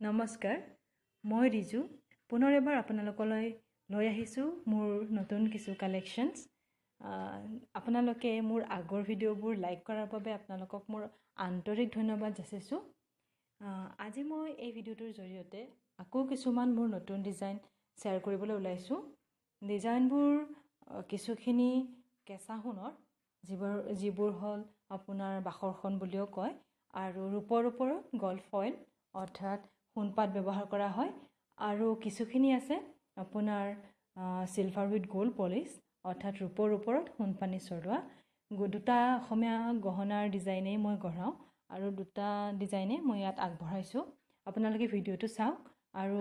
নমস্কাৰ, মই ৰিজু পুনৰ এবাৰ আপোনালোকলৈ লৈ আহিছোঁ মোৰ নতুন কিছু কালেকশ্যনছ। আপোনালোকে মোৰ আগৰ ভিডিঅ'বোৰ লাইক কৰাৰ বাবে আপোনালোকক মোৰ আন্তৰিক ধন্যবাদ যাচিছোঁ। আজি মই এই ভিডিঅ'টোৰ জৰিয়তে আকৌ কিছুমান মোৰ নতুন ডিজাইন শ্বেয়াৰ কৰিবলৈ ওলাইছোঁ। ডিজাইনবোৰ কিছুখিনি কেঁচা সোণৰ যিবোৰ হ'ল আপোনাৰ বাখৰখন বুলিও কয়, আৰু ৰূপৰ ওপৰত গল্ড ফইল অৰ্থাৎ সোণপাত ব্যৱহাৰ কৰা হয়, আৰু কিছুখিনি আছে আপোনাৰ চিলভাৰ উইথ গ'ল্ড পলিছ অৰ্থাৎ ৰূপৰ ওপৰত সোণপানী চৰোৱা। দুটা অসমীয়া গহনাৰ ডিজাইনেই মই গঢ়াওঁ আৰু দুটা ডিজাইনে মই ইয়াত আগবঢ়াইছোঁ। আপোনালোকে ভিডিঅ'টো চাওক, আৰু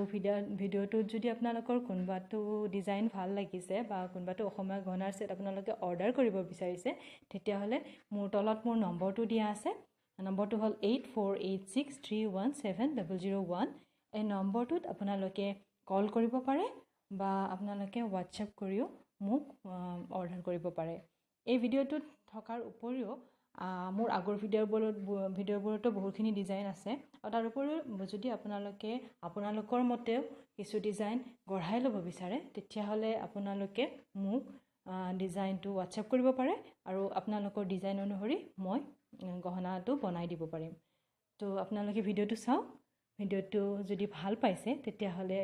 ভিডিঅ'টোত যদি আপোনালোকৰ কোনোবাটো ডিজাইন ভাল লাগিছে বা কোনোবাটো অসমীয়া গহনাৰ ছেট আপোনালোকে অৰ্ডাৰ কৰিব বিচাৰিছে, তেতিয়াহ'লে মোৰ তলত মোৰ নম্বৰটো দিয়া আছে। নম্বৰটো হ'ল 8486317001। এই নম্বৰটোত আপোনালোকে কল কৰিব পাৰে বা আপোনালোকে হোৱাটছএপ কৰিও মোক অৰ্ডাৰ কৰিব পাৰে। এই ভিডিঅ'টোত থকাৰ উপৰিও মোৰ আগৰ ভিডিঅ'বোৰতো বহুতখিনি ডিজাইন আছে, আৰু তাৰ উপৰিও যদি আপোনালোকে আপোনালোকৰ মতেও কিছু ডিজাইন গঢ়াই ল'ব বিচাৰে, তেতিয়াহ'লে আপোনালোকে মোক ডিজাইনটো হোৱাটছএপ কৰিব পাৰে, আৰু আপোনালোকৰ ডিজাইন অনুসৰি মই গহনাটো বনাই দিব পাৰিম। তো আপোনালোকে ভিডিঅ'টো চাওক। ভিডিঅ'টো যদি ভাল পাইছে তেতিয়াহ'লে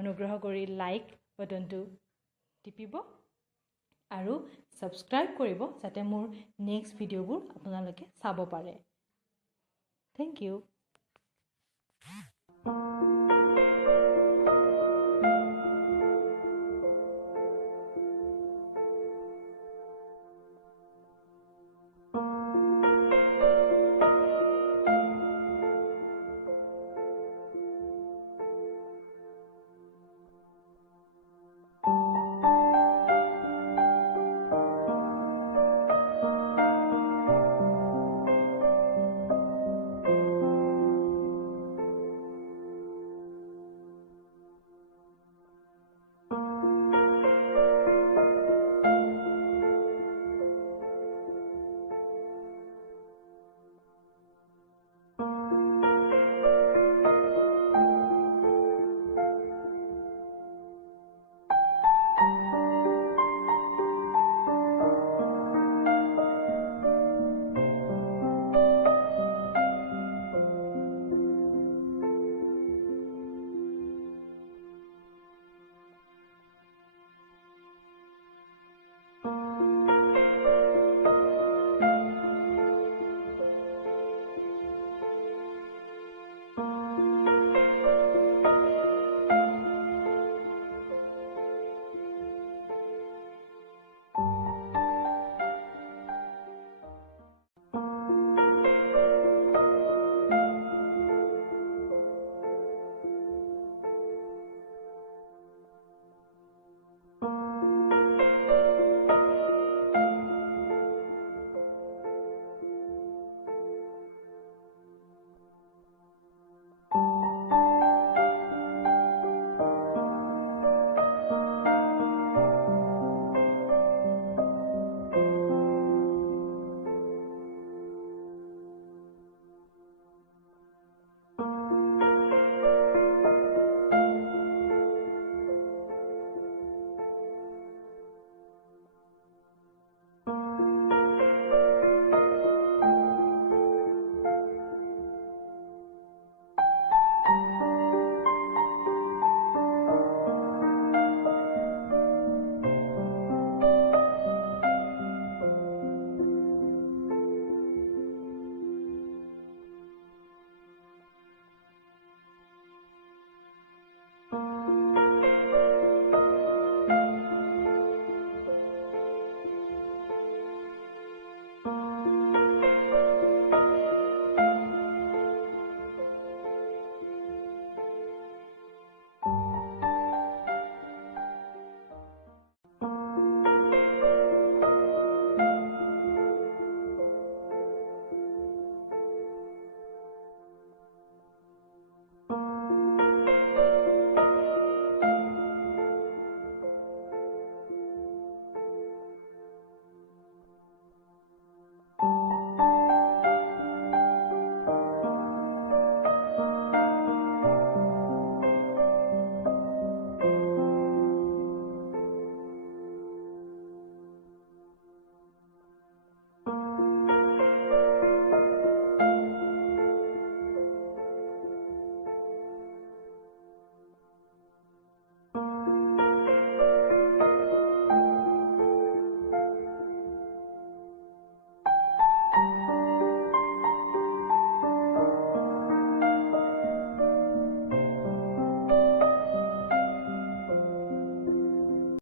অনুগ্ৰহ কৰি লাইক বাটনটো টিপিব আৰু ছাবস্ক্ৰাইব কৰিব, যাতে মোৰ নেক্সট ভিডিঅ'বোৰ আপোনালোকে চাব পাৰে। Thank U.